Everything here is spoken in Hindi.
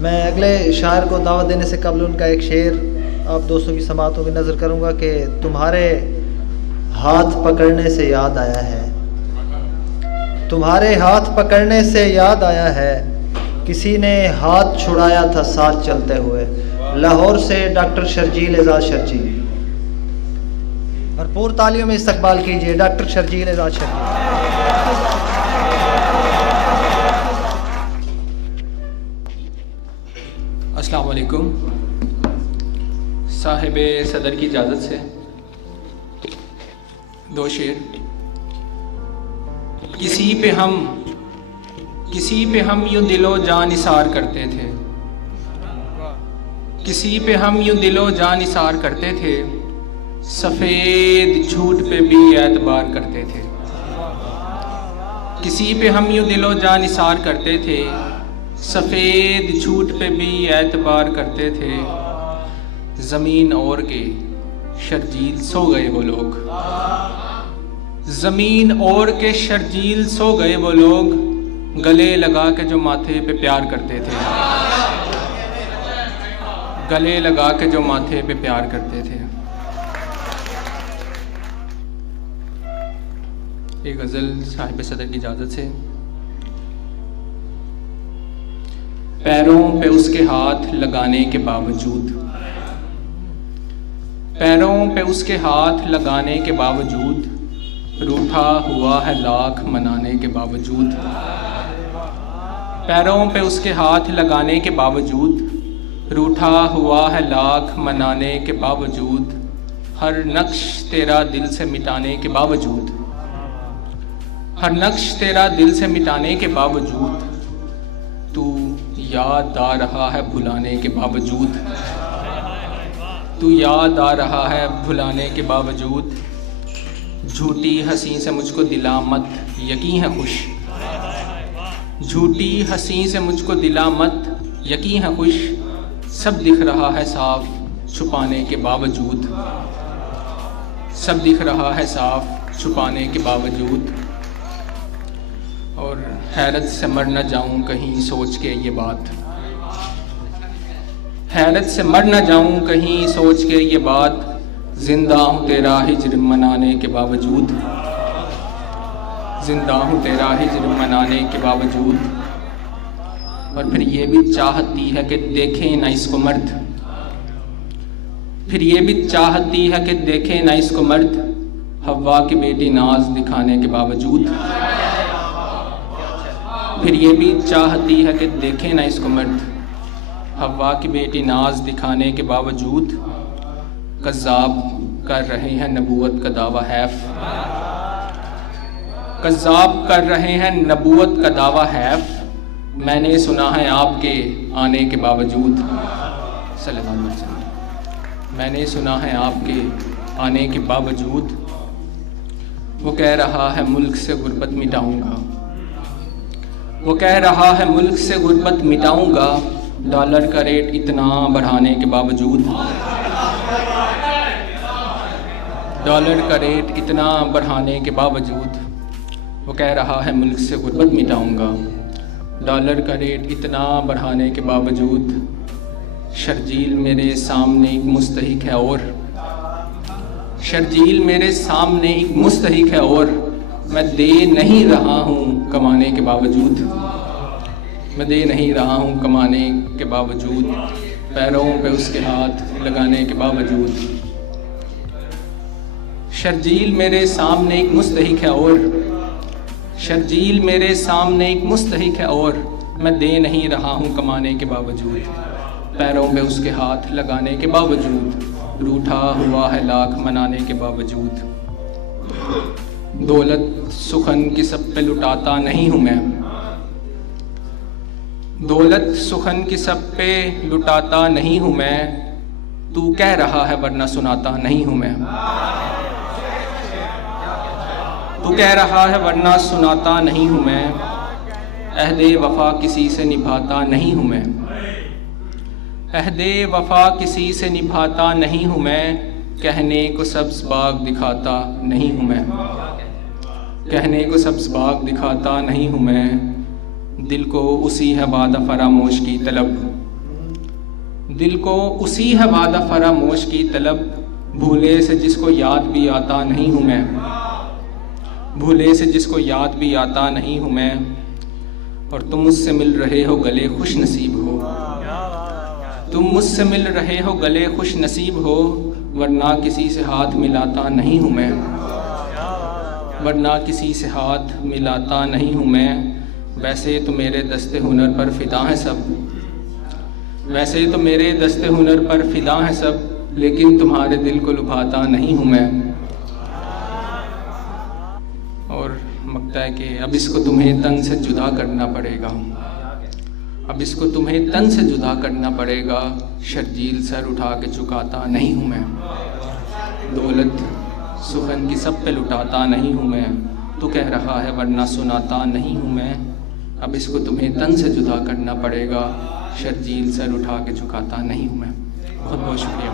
मैं अगले शायर को दावत देने से कबल उनका एक शेर आप दोस्तों की समातों की नज़र करूँगा कि तुम्हारे हाथ पकड़ने से याद आया है, तुम्हारे हाथ पकड़ने से याद आया है, किसी ने हाथ छुड़ाया था साथ चलते हुए। लाहौर से डॉक्टर शर्जील एजाज शर्जील। भरपूर तालियों में इस्तकबाल कीजिए डॉक्टर शर्जील एजाज शर्जील। अस्सलाम वालेकुम। साहिब सदर की इजाज़त से दो शेर। किसी पे हम यूँ दिलो जान निसार करते थे, किसी पे हम यूँ दिलो जान निसार करते थे, सफ़ेद झूठ पे भी एतबार करते थे। किसी पे हम यूँ दिलो जान निसार करते थे, सफ़ेद झूठ पे भी एतबार करते थे। ज़मीन और के शर्जील सो गए वो लोग, ज़मीन और के शर्जील सो गए वो लोग, गले लगा के जो माथे पे प्यार करते थे, गले लगा के जो माथे पे प्यार करते थे। एक गज़ल साहिब सदर की इजाज़त से। पैरों पे उसके हाथ लगाने के बावजूद, पैरों पे उसके हाथ लगाने के बावजूद, रूठा हुआ है लाख मनाने के बावजूद। पैरों पे उसके हाथ लगाने के बावजूद, रूठा हुआ है लाख मनाने के बावजूद, हर नक्श तेरा दिल से मिटाने के बावजूद, हर नक्श तेरा दिल से मिटाने के बावजूद, तू याद आ रहा है भुलाने के बावजूद, तू याद आ रहा है भुलाने के बावजूद। झूठी हंसी से मुझको दिला मत यकीन है खुश, झूठी हंसी से मुझको दिला मत यकीन है खुश, सब दिख रहा है साफ छुपाने के बावजूद, सब दिख रहा है साफ छुपाने के बावजूद। और हैरत से मर न जाऊं कहीं सोच के ये बात, हैरत से मर न जाऊं कहीं सोच के ये बात, जिंदा हूँ तेरा हिज्र मनाने के बावजूद, जिंदा हूँ तेरा हिज्र मनाने के बावजूद। और फिर ये भी चाहती है कि देखें ना इसको मर्द, फिर ये भी चाहती है कि देखें ना इसको मर्द, हवा की बेटी नाज दिखाने के बावजूद, फिर ये भी चाहती है कि देखें ना इसको मर्द, हवा की बेटी नाज दिखाने के बावजूद। कज़्ज़ाब कर रहे हैं नबूवत का दावा हैफ, कज़्ज़ाब कर रहे हैं नबूवत का दावा हैफ, मैंने सुना है आपके आने के बावजूद, सल्लल्लाहु अलैहि वसल्लम, मैंने सुना है आपके आने के बावजूद। वो कह रहा है मुल्क से गुर्बत मिटाऊंगा, वो कह रहा है मुल्क से गुर्बत मिटाऊंगा, डॉलर का रेट इतना बढ़ाने के बावजूद, डॉलर का रेट इतना बढ़ाने के बावजूद। वो कह रहा है मुल्क से गुर्बत मिटाऊंगा, डॉलर का रेट इतना बढ़ाने के बावजूद। शर्जील मेरे सामने एक मुस्तहिक है और, शर्जील मेरे सामने एक मुस्तहिक है और, मैं दे नहीं रहा हूँ कमाने के बावजूद, मैं दे नहीं रहा हूँ कमाने के बावजूद, पैरों पे उसके हाथ लगाने के बावजूद। शर्जील मेरे सामने एक मुस्तहिक है और, शर्जील मेरे सामने एक मुस्तहिक है और, मैं दे नहीं रहा हूँ कमाने के बावजूद, पैरों पे उसके हाथ लगाने के बावजूद, रूठा हुआ है लाख मनाने के बावजूद। दौलत सुखन की सब पे लुटाता नहीं हूँ मैं, दौलत सुखन की सब पे लुटाता नहीं हूँ मैं, तू कह रहा है वरना सुनाता नहीं हूँ मैं, तू कह रहा है वरना सुनाता नहीं हूँ मैं, अहदे वफा किसी से निभाता नहीं हूँ मैं, अहदे वफा किसी से निभाता नहीं हूँ मैं, कहने को सब्ज़ बाग दिखाता नहीं हूँ मैं, कहने को सब्ज़ बाग दिखाता नहीं हूँ मैं, दिल को उसी है वादा फरामोश की तलब, दिल को उसी है वादा फरामोश की तलब, भूले से जिसको याद भी आता नहीं हूँ मैं, भूले से जिसको याद भी आता नहीं हूँ मैं। और तुम मुझसे मिल रहे हो गले खुश नसीब हो, तुम मुझसे मिल रहे हो गले खुश नसीब हो, वरना किसी से हाथ मिलाता नहीं हूँ मैं, वरना किसी से हाथ मिलाता नहीं हूँ मैं। वैसे तो मेरे दस्ते हुनर पर फिदा हैं सब, वैसे तो मेरे दस्ते हुनर पर फिदा हैं सब, लेकिन तुम्हारे दिल को लुभाता नहीं हूँ मैं। और मकता है कि अब इसको तुम्हें तन से जुदा करना पड़ेगा, अब इसको तुम्हें तन से जुदा करना पड़ेगा, शर्जील सर उठा के चुकाता नहीं हूँ मैं, दौलत सुखन की सब पे लुटाता नहीं हूँ मैं। तू कह रहा है वरना सुनाता नहीं हूँ मैं, अब इसको तुम्हें तन से जुदा करना पड़ेगा, शर्जील सर उठा के झुकाता नहीं हूँ मैं। बहुत बहुत शुक्रिया।